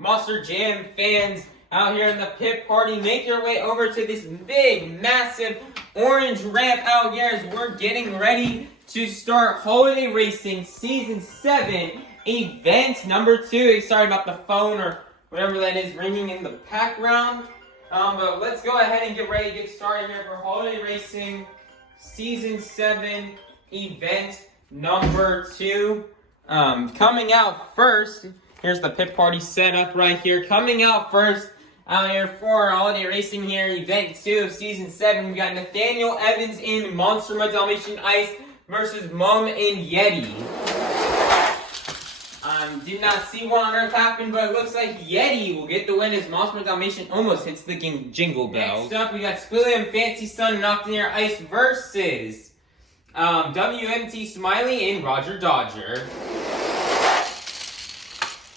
Monster Jam fans out here in the pit party, make your way over to this big, massive orange ramp out here as we're getting ready to start Holiday Racing Season 7, Event number 2. Sorry about the phone or whatever that is ringing in the background. But let's go ahead and get ready to get started here for Holiday Racing Season 7, Event number 2. Coming out first, here's the pit party setup right here. Coming out first out here for Holiday Racing here, Event 2 of Season 7. We got Nathaniel Evans in Monster Dalmatian Ice versus Mom and Yeti. Did not see what on earth happened, but it looks like Yeti will get the win as Monster Dalmatian almost hits the jingle bell. Next up, we got Squilly and Fancy Sun and Octonair Ice versus WMT Smiley and Roger Dodger.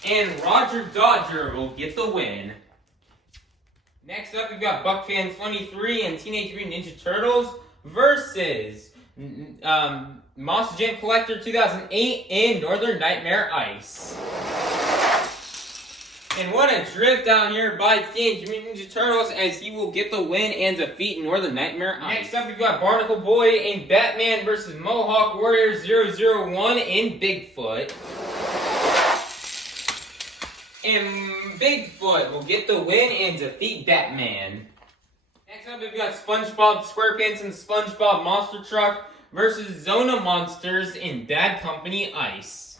And Roger Dodger will get the win. Next up, we've got Buckfan 23 and Teenage Mutant Ninja Turtles versus Monster Jam Collector 2008 and Northern Nightmare Ice. And what a drift out here by Teenage Mutant Ninja Turtles as he will get the win and defeat Northern Nightmare Ice. Next up, we've got Barnacle Boy and Batman versus Mohawk Warrior 001 and Bigfoot. And Bigfoot will get the win and defeat Batman. Next up, we've got SpongeBob SquarePants and SpongeBob Monster Truck versus Zona Monsters in Bad Company Ice.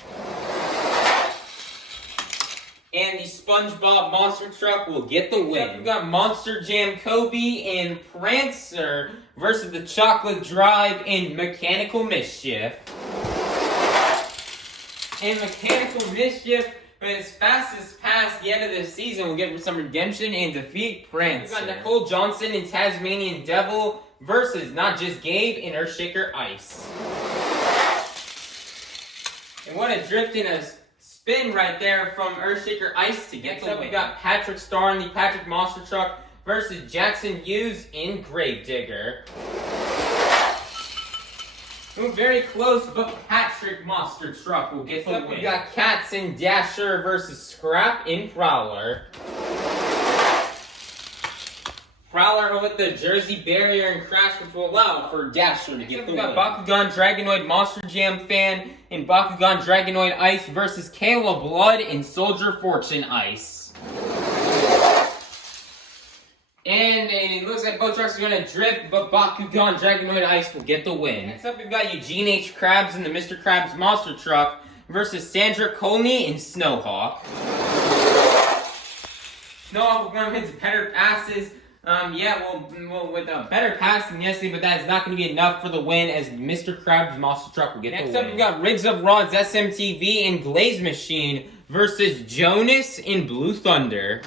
And the SpongeBob Monster Truck will get the win. Next up, we've got Monster Jam Kobe and Prancer versus the Chocolate Drive in Mechanical Mischief. And Mechanical Mischief, but as fast as past the end of the season, we'll get some redemption and defeat Prancer. We've got Nicole Johnson and Tasmanian Devil versus Not Just Gabe and Earthshaker Ice. And what a drift and a spin right there from Earthshaker Ice to get the win. We've got Patrick Starr in the Patrick Monster Truck versus Jackson Hughes in Gravedigger. We're very close, but Patrick Monster Truck will get the win. We got Cats and Dasher versus Scrap and Prowler. Prowler with the Jersey Barrier and Crash, which will allow for Dasher to get the win. We got Bakugan Dragonoid Monster Jam Fan and Bakugan Dragonoid Ice versus Kayla Blood and Soldier Fortune Ice. And it looks like both trucks are going to drift, but Bakugan Dragonoid Ice will get the win. Next up, we've got Eugene H. Krabs in the Mr. Krabs Monster Truck versus Sandra Colney and Snowhawk. Snowhawk will come with better passes. Well, with a better pass than yesterday, but that is not going to be enough for the win as Mr. Krabs Monster Truck will get the win. Next up, we've got Riggs of Rods SMTV and Glaze Machine versus Jonas and Blue Thunder.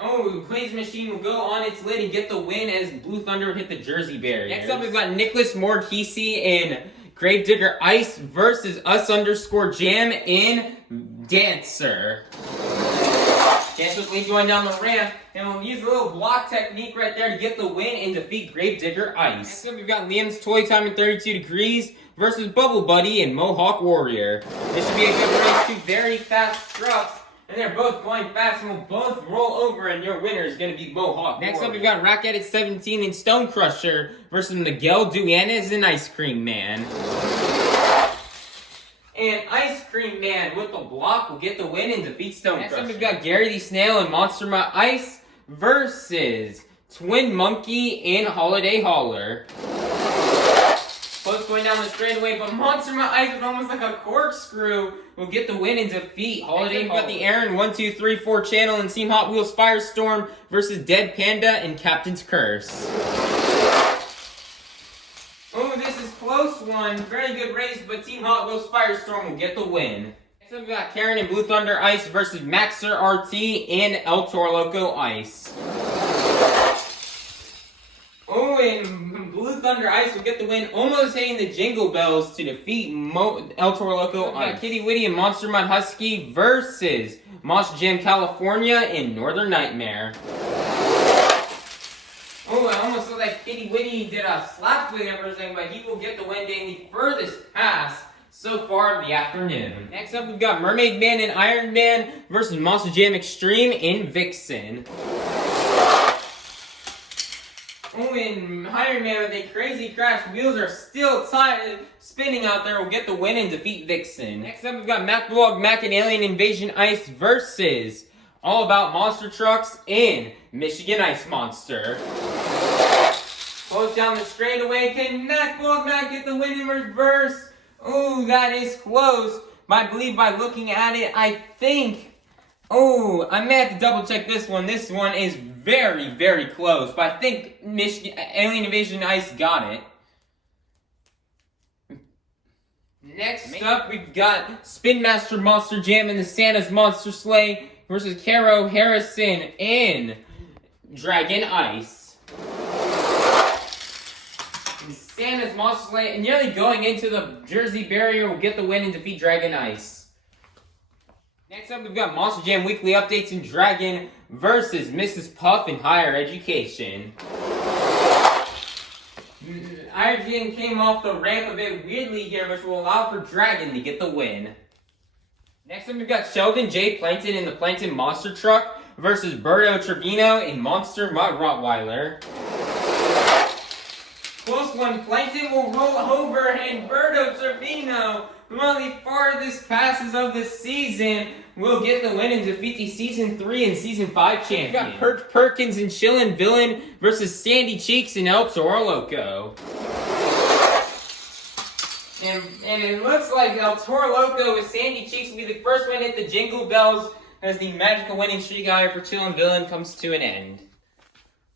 Oh, Glaze Machine will go on its lid and get the win as Blue Thunder will hit the Jersey Barrier. Next up, we've got Nicholas Mortisi in Gravedigger Ice versus Us_Jam in Dancer. Dancer's lead going down the ramp, and we'll use a little block technique right there to get the win and defeat Gravedigger Ice. Next up, we've got Liam's Toy Time in 32 Degrees versus Bubble Buddy and Mohawk Warrior. This should be a good race, two very fast trucks. And they're both going fast and will both roll over, and your winner is going to be Mohawk. Next up, we've got Rock Edit 17 and Stone Crusher versus Miguel Duanes and Ice Cream Man. And Ice Cream Man with the block will get the win and defeat Stone Crusher. Next up, we've got Gary the Snail and Monster Ice versus Twin Monkey and Holiday Hauler. Close going down the straightaway, but Monster Ice with almost like a corkscrew will get the win and defeat Holiday. We've got the Aaron 1, 2, 3, 4 channel and Team Hot Wheels Firestorm versus Dead Panda and Captain's Curse. Oh, this is close one. Very good race, but Team Hot Wheels Firestorm will get the win. Next up, we've got Karen and Blue Thunder Ice versus Maxer RT and El Toro Loco Ice. Oh, and Blue Thunder Ice will get the win, almost hitting the Jingle Bells to defeat El Toro Loco Ice. Kitty Witty and Monster Mud Husky versus Monster Jam California and Northern Nightmare. Oh, I almost looked like Kitty Witty did a slap with him for a second, but he will get the win getting the furthest pass so far of the afternoon. Next up, we've got Mermaid Man and Iron Man versus Monster Jam Extreme in Vixen. Oh, and Iron Man with a crazy crash. Wheels are still spinning out there. Will get the win and defeat Vixen. Next up, we've got Mac Blog, Mac and Alien Invasion Ice versus All About Monster Trucks in Michigan Ice Monster. Close down the straightaway. Can Mac Blog Mac get the win in reverse? Oh, that is close. But I believe by looking at it, I think... Oh, I may have to double check this one. This one is very, very close. But I think Alien Invasion Ice got it. Next up, we've got Spin Master Monster Jam and the Santa's Monster Sleigh versus Caro Harrison in Dragon Ice. Santa's Monster Sleigh, and nearly going into the Jersey barrier, will get the win and defeat Dragon Ice. Next up, we've got Monster Jam Weekly Updates in Dragon versus Mrs. Puff in Higher Education. Iron Jam came off the ramp a bit weirdly here, which will allow for Dragon to get the win. Next up, we've got Sheldon J. Plankton in the Plankton Monster Truck versus Berto Trevino in Monster Mutt Rottweiler. Close one, Plankton will roll over, and Berto Trevino, one of the farthest passes of the season, will get the win and defeat the Season 3 and Season 5 champion. We've got Perch Perkins and Chillin' Villain versus Sandy Cheeks and El Toro Loco. And it looks like El Toro Loco with Sandy Cheeks will be the first one to hit the Jingle Bells as the magical winning streak for Chillin' Villain comes to an end.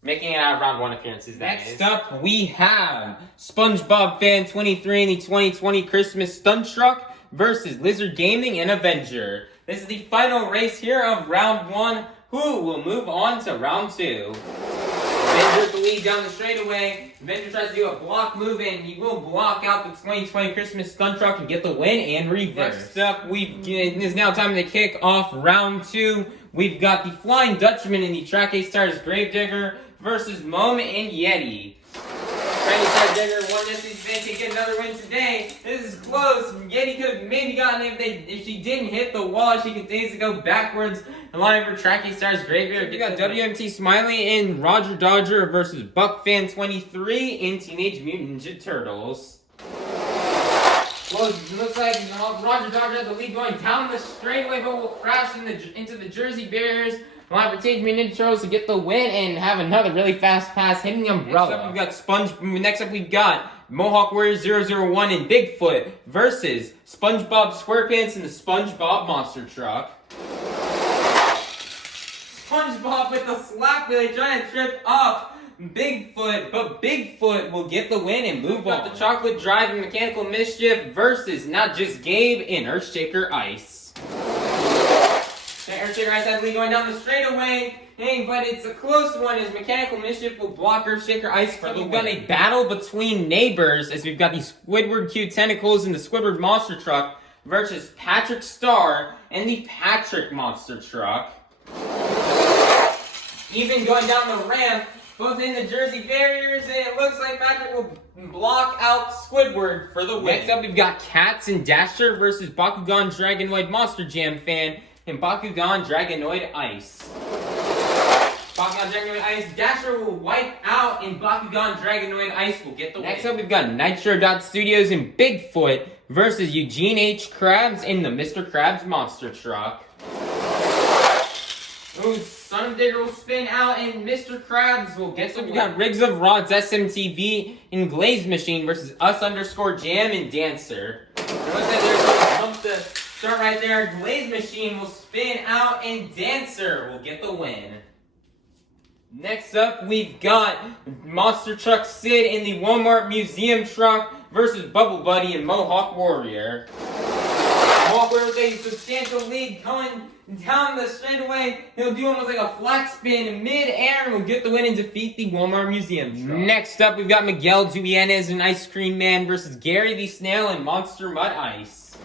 Making it out of round 1 appearances. Next up, we have SpongeBob Fan 23 in the 2020 Christmas Stunt Truck versus Lizard Gaming and Avenger. This is the final race here of round 1. Who will move on to round 2? Avenger the lead down the straightaway. Avenger tries to do a block move, and he will block out the 2020 Christmas Stunt Truck and get the win and reverse. Next up, it is now time to kick off round 2. We've got the Flying Dutchman in the Track A Stars Gravedigger versus Mom and Yeti. Track A Stars Digger won this event to get another win today. This is close. Yeti could have maybe gotten it if she didn't hit the wall. She continues to go backwards, allowing for Track A Stars Graveyard. We got WMT Smiley in Roger Dodger versus Buck Fan 23 in Teenage Mutant Ninja Turtles. Well, it looks like Roger Dodger has the lead going down the straightaway, but will crash into the Jersey barriers. Allowing for Teenage Mutant Ninja Turtles to get the win and have another really fast pass hitting the umbrella. Next up, we've got Mohawk Warrior 001 and Bigfoot versus SpongeBob SquarePants in the SpongeBob Monster Truck. SpongeBob with the slap wheel, trying to trip up Bigfoot, but Bigfoot will get the win and move on. The Chocolate Drive and Mechanical Mischief versus Not Just Gabe in Earthshaker Ice. Earthshaker Ice had the lead going down the straightaway, but it's a close one as Mechanical Mischief will block Earthshaker Ice for the win. We've got a battle between neighbors as we've got the Squidward Q Tentacles in the Squidward Monster Truck versus Patrick Star and the Patrick Monster Truck. Even going down the ramp, both in the Jersey barriers, and it looks like Patrick will block out Squidward for the win. Next up, we've got Cats and Dasher versus Bakugan Dragonoid Monster Jam Fan and Bakugan Dragonoid Ice. Bakugan Dragonoid Ice, Dasher will wipe out, and Bakugan Dragonoid Ice will get the win. Next up, we've got Nitro Studios and Bigfoot versus Eugene H. Krabs in the Mr. Krabs Monster Truck. Ooh, Son of Digger will spin out, and Mr. Krabs will get the win. We've got Riggs of Rods SMTV and Glaze Machine versus Us_Jam and Dancer. Looks like there's a bump to start right there. Glaze Machine will spin out, and Dancer will get the win. Next up, we've got Monster Truck Sid in the Walmart Museum Truck versus Bubble Buddy and Mohawk Warrior. Mohawk Warrior with a substantial lead going down the straightaway. He'll do almost like a flat spin in mid-air and will get the win and defeat the Walmart Museum Truck. Next up, we've got Miguel Duenas and Ice Cream Man versus Gary the Snail and Monster Mud Ice.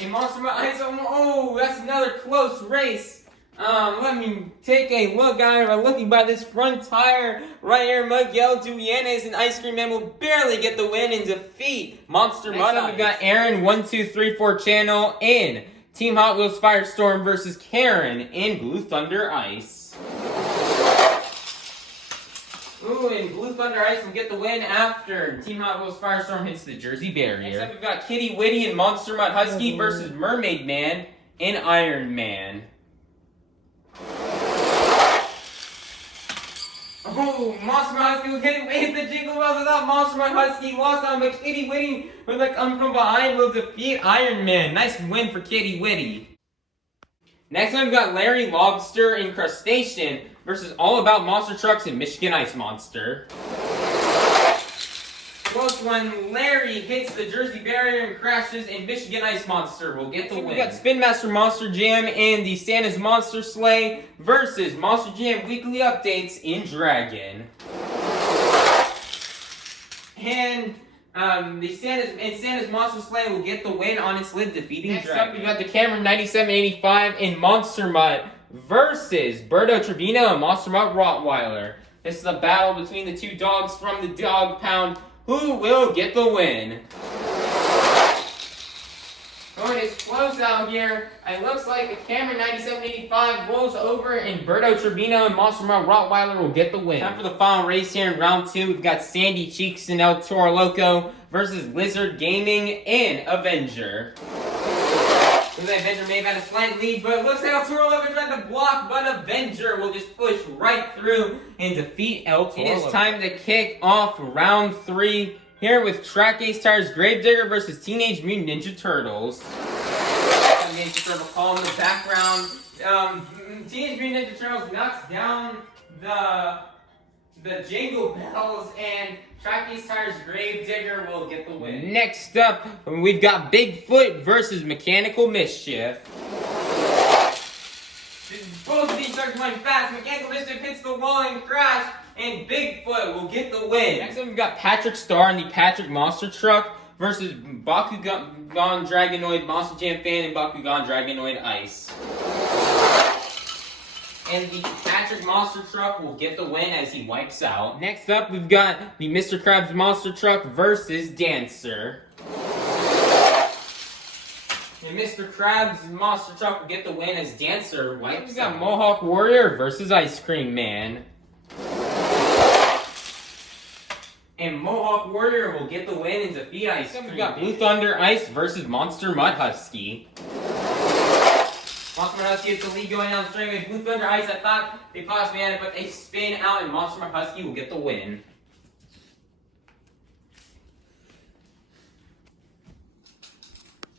And Monster Mud Ice, oh, that's another close race. Let me take a look out here. Looking by this front tire right here, Miguel Duenes and Ice Cream Man will barely get the win and defeat Monster Mud Ice. We've got Aaron 1234 channel in Team Hot Wheels Firestorm versus Karen in Blue Thunder Ice. Ooh, and Blue Thunder Ice will get the win after Team Hot Wheels Firestorm hits the Jersey barrier. Next up, we've got Kitty Witty and Monster Mud Husky versus Mermaid Man in Iron Man. Oh, Monster Mud Husky will get away with the Jingle Bells without Monster Mud Husky lost on, but Kitty Witty with a come from behind will defeat Iron Man. Nice win for Kitty Witty. Next up, we've got Larry Lobster and Crustacean versus All About Monster Trucks and Michigan Ice Monster. Close one, Larry hits the Jersey barrier and crashes, and Michigan Ice Monster will get the win. We got Spin Master Monster Jam and the Santa's Monster Sleigh versus Monster Jam Weekly Updates in Dragon. And the Santa's Monster Sleigh will get the win on its lid, defeating Dragon. Next up, we got the Cameron 9785 in Monster Mutt versus Berto Trevino and Monster Mutt Rottweiler. This is a battle between the two dogs from the Dog Pound. Who will get the win? Oh, it is close out here. It looks like the Cameron 9785 rolls over, and Berto Trevino and Monster Mutt Rottweiler will get the win. Time for the final race here in round 2. We've got Sandy Cheeks and El Toro Loco versus Lizard Gaming and Avenger. The Avenger may have had a slight lead, but it looks like El Toro Loco tried to block, but Avenger will just push right through and defeat El Toro Loco. It is time to kick off round 3 here with Track Ace Tires Gravedigger versus Teenage Mutant Ninja Turtles. Ninja Turtle call in the background. Teenage Mutant Ninja Turtles knocks down the Jingle Bells, and Track Ace Tires Gravedigger will get the win. Next up, we've got Bigfoot versus Mechanical Mischief. Both of these trucks going fast. Mechanical Mischief hits the wall and crash, and Bigfoot will get the win. Next up, we've got Patrick Star in the Patrick Monster Truck versus Bakugan Dragonoid Monster Jam Fan and Bakugan Dragonoid Ice. And the Patrick Monster Truck will get the win as he wipes out. Next up, we've got the Mr. Krabs Monster Truck versus Dancer. And Mr. Krabs Monster Truck will get the win as Dancer wipes out. We've got Mohawk Warrior versus Ice Cream Man. And Mohawk Warrior will get the win and defeat Ice Cream Man. We've got Blue Thunder Ice versus Monster Mud Husky. Monster Mud Husky gets the lead going down the straightaway. Blue Thunder Ice, I thought they possibly had it, but they spin out, and Monster Mud Husky will get the win.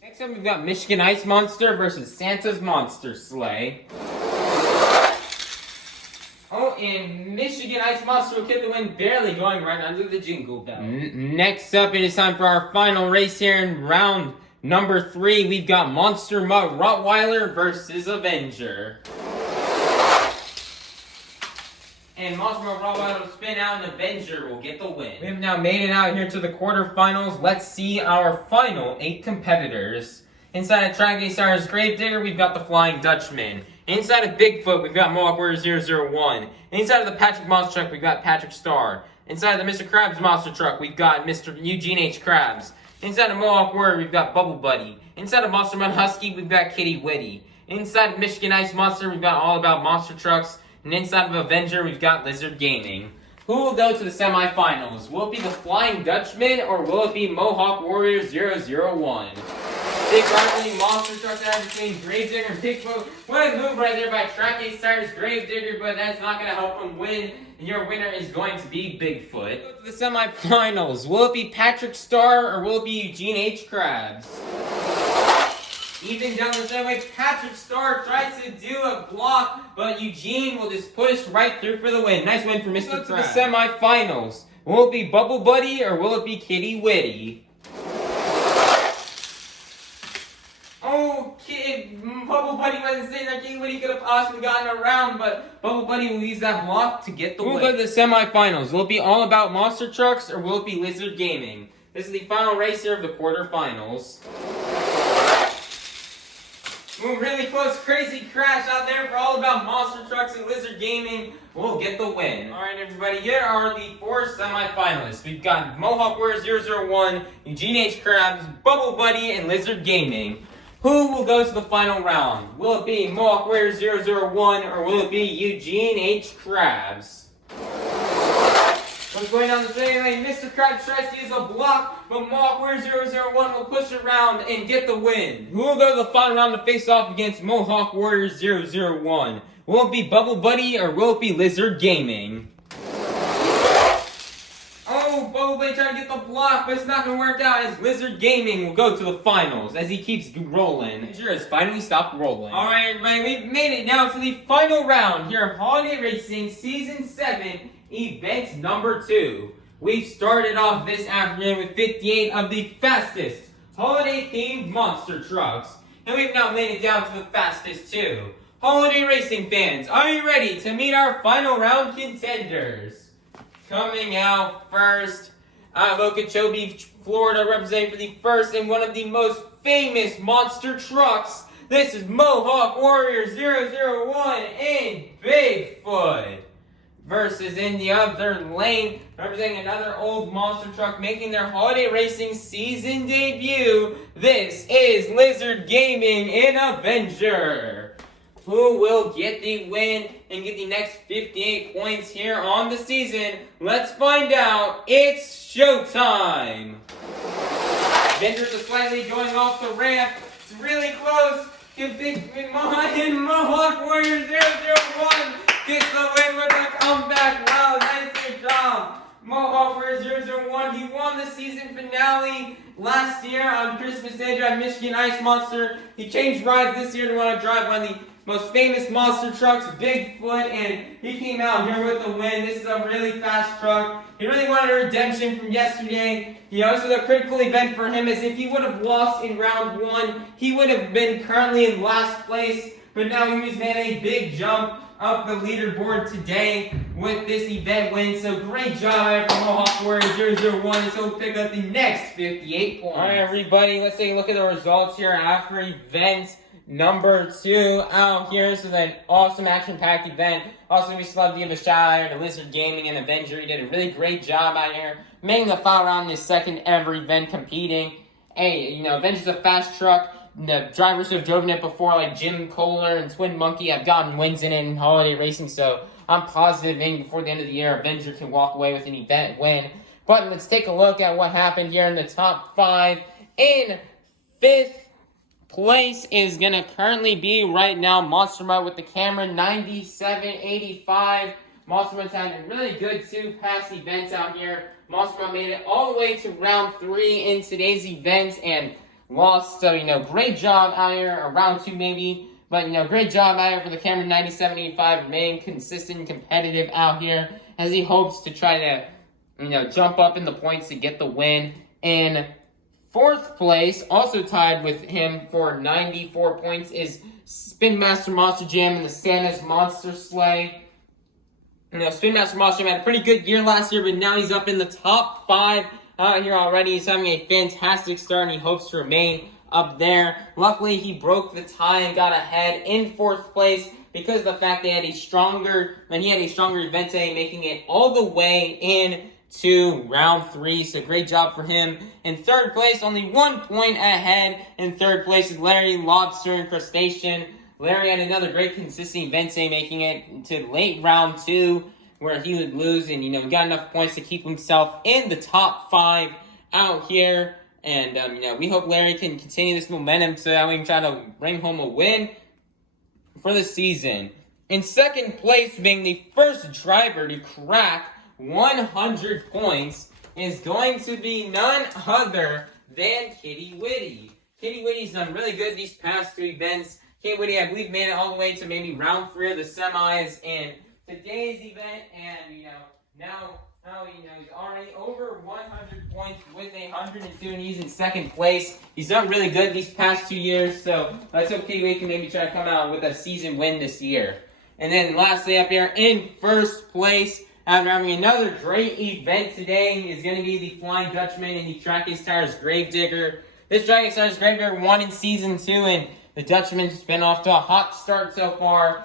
Next up, we've got Michigan Ice Monster versus Santa's Monster Sleigh. Oh, and Michigan Ice Monster will get the win, barely going right under the Jingle Bell. Next up, it is time for our final race here in round number 3. We've got Monster Mutt Rottweiler versus Avenger. And Monster Mutt Rottweiler will spin out, and Avenger will get the win. We have now made it out here to the quarterfinals. Let's see our final 8 competitors. Inside of Track Ace Tires Gravedigger, we've got the Flying Dutchman. Inside of Bigfoot, we've got Mohawk Warrior 001. Inside of the Patrick Monster Truck, we've got Patrick Star. Inside of the Mr. Krabs Monster Truck, we've got Mr. Eugene H. Krabs. Inside of Mohawk Warrior, we've got Bubble Buddy. Inside of Monster Mud Husky, we've got Kitty Witty. Inside of Michigan Ice Monster, we've got All About Monster Trucks. And inside of Avenger, we've got Lizard Gaming. Who will go to the semifinals? Will it be the Flying Dutchman, or will it be Mohawk Warrior 001? Big rivalry monster truck there between Gravedigger and Bigfoot. What a move right there by Track Ace Tires Gravedigger, but that's not going to help him win. And your winner is going to be Bigfoot. Go to the semifinals. Will it be Patrick Star, or will it be Eugene H. Krabs? Even down the straightaway, Patrick Star tries to do a block, but Eugene will just push right through for the win. Nice win for Mr. Krabs. To the semifinals. Will it be Bubble Buddy, or will it be Kitty Witty? Oh, Bubble Buddy wasn't saying that Kitty Witty could have possibly gotten around, but Bubble Buddy will use that block to get the win. We'll go to the semifinals. Will it be All About Monster Trucks, or will it be Lizard Gaming? This is the final race here of the quarterfinals. Ooh, really close, crazy crash out there for All About Monster Trucks and Lizard Gaming will get the win. Alright everybody, here are the 4 semifinalists. We've got Mohawk Warrior 001, Eugene H. Krabs, Bubble Buddy, and Lizard Gaming. Who will go to the final round? Will it be Mohawk Warrior 001 or will it be Eugene H. Krabs? What's going on the same lane? Mr. Krabs tries to use a block, but Mohawk Warrior 001 will push around and get the win. Who will go to the final round to face off against Mohawk Warrior 001? Will it be Bubble Buddy or will it be Lizard Gaming? Oh, Bubble Buddy trying to get the block, but it's not going to work out as Lizard Gaming will go to the finals as he keeps rolling. Adventure has finally stopped rolling. Alright everybody, we've made it now to the final round here of Holiday Racing Season 7. Event number 2. We've started off this afternoon with 58 of the fastest holiday-themed monster trucks. And we've now made it down to the fastest 2. Holiday racing fans, are you ready to meet our final round contenders? Coming out first, out of Okeechobee, Florida, representing for the first and one of the most famous monster trucks. This is Mohawk Warrior 001 and Bigfoot. Versus in the other lane, representing another old monster truck, making their holiday racing season debut. This is Lizard Gaming in Avenger. Who will get the win and get the next 58 points here on the season? Let's find out. It's showtime. Avengers are slightly going off the ramp. It's really close. Mohawk Warrior 001 gets the win with a comeback. Wow, nice job. Mohawk Warrior 001, he won the season finale last year on Christmas Day, drive Michigan Ice Monster. He changed rides this year to want to drive one of the most famous monster trucks, Bigfoot, and he came out here with the win. This is a really fast truck. He really wanted a redemption from yesterday. You know, this was a critical event for him, as if he would have lost in round 1, he would have been currently in last place, but now he's made a big jump up the leaderboard today with this event win. So great job from Mohawk Warrior 001, and so we'll pick up the next 58 points. Alright everybody, let's take a look at the results here after event number 2 out here. So an awesome action-packed event. Also, we still have to give a shout out to Lizard Gaming and Avenger. He did a really great job out here, making the final round in his second ever event competing. Hey, you know, Avenger's a fast truck. The drivers who have driven it before, like Jim Kohler and Twin Monkey, have gotten wins in it in holiday racing. So I'm positive maybe before the end of the year, Avenger can walk away with an event win. But let's take a look at what happened here in the top 5. In 5th place is going to currently be right now Monster Mud with the Cameron 9785. Monster Mud's had a really good 2 past events out here. Monster Mud made it all the way to round 3 in today's event and lost. So, you know, great job out here, or round 2 maybe. But, you know, great job out here for the Cameron 9785, remaining consistent and competitive out here as he hopes to try to, you know, jump up in the points to get the win. In 4th place, also tied with him for 94 points, is Spin Master Monster Jam and the Santa's Monster Sleigh. You know, Spin Master Monster Jam had a pretty good year last year, but now he's up in the top 5 out here already. He's having a fantastic start, and he hopes to remain up there. Luckily, he broke the tie and got ahead in 4th place because of the fact they had a stronger event today, making it all the way in to round 3, so great job for him. In 3rd place, only 1 point ahead. In 3rd place is Larry Lobster and Crustacean. Larry had another great consistent event today, making it to late round 2, where he would lose, and, you know, got enough points to keep himself in the top 5 out here. And, you know, we hope Larry can continue this momentum so that we can try to bring home a win for the season. In 2nd place, being the first driver to crack 100 points, is going to be none other than Kitty Witty. Kitty Witty's done really good these past 2 events. Kitty Witty, I believe, made it all the way to maybe round 3 of the semis in today's event, and, you know, now, you know, he's already over 100 points with 102, and he's in 2nd place. He's done really good these past 2 years, so let's hope Kitty Witty can maybe try to come out with a season win this year. And then lastly up here, in 1st place, after having another great event today, is going to be the Flying Dutchman and the Track Ace Tires Gravedigger. This Track Ace Tires Gravedigger won in Season 2, and The Dutchman's been off to a hot start so far,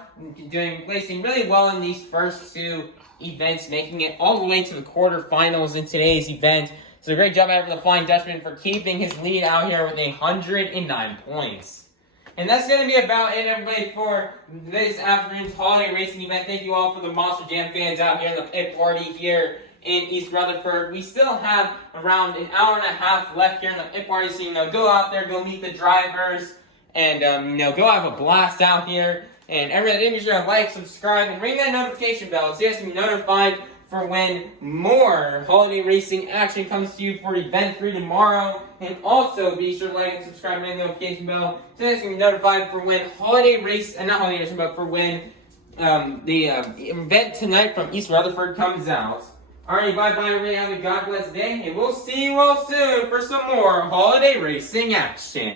placing really well in these first two events, making it all the way to the quarterfinals in today's event. So a great job out of the Flying Dutchman for keeping his lead out here with 109 points. And that's going to be about it, everybody, for this afternoon's holiday racing event. Thank you all for the Monster Jam fans out here in the pit party here in East Rutherford. We still have around an hour and a half left here in the pit party, so, go out there, go meet the drivers, and, go have a blast out here. And everybody, make sure to like, subscribe, and ring that notification bell so you guys can be notified for when more holiday racing action comes to you for Event 3 tomorrow. And also be sure to like and subscribe and ring the notification bell so you guys can be notified for when for when the event tonight from East Rutherford comes out. Alright, bye-bye, everybody. Have a God bless day, and we'll see you all soon for some more holiday racing action.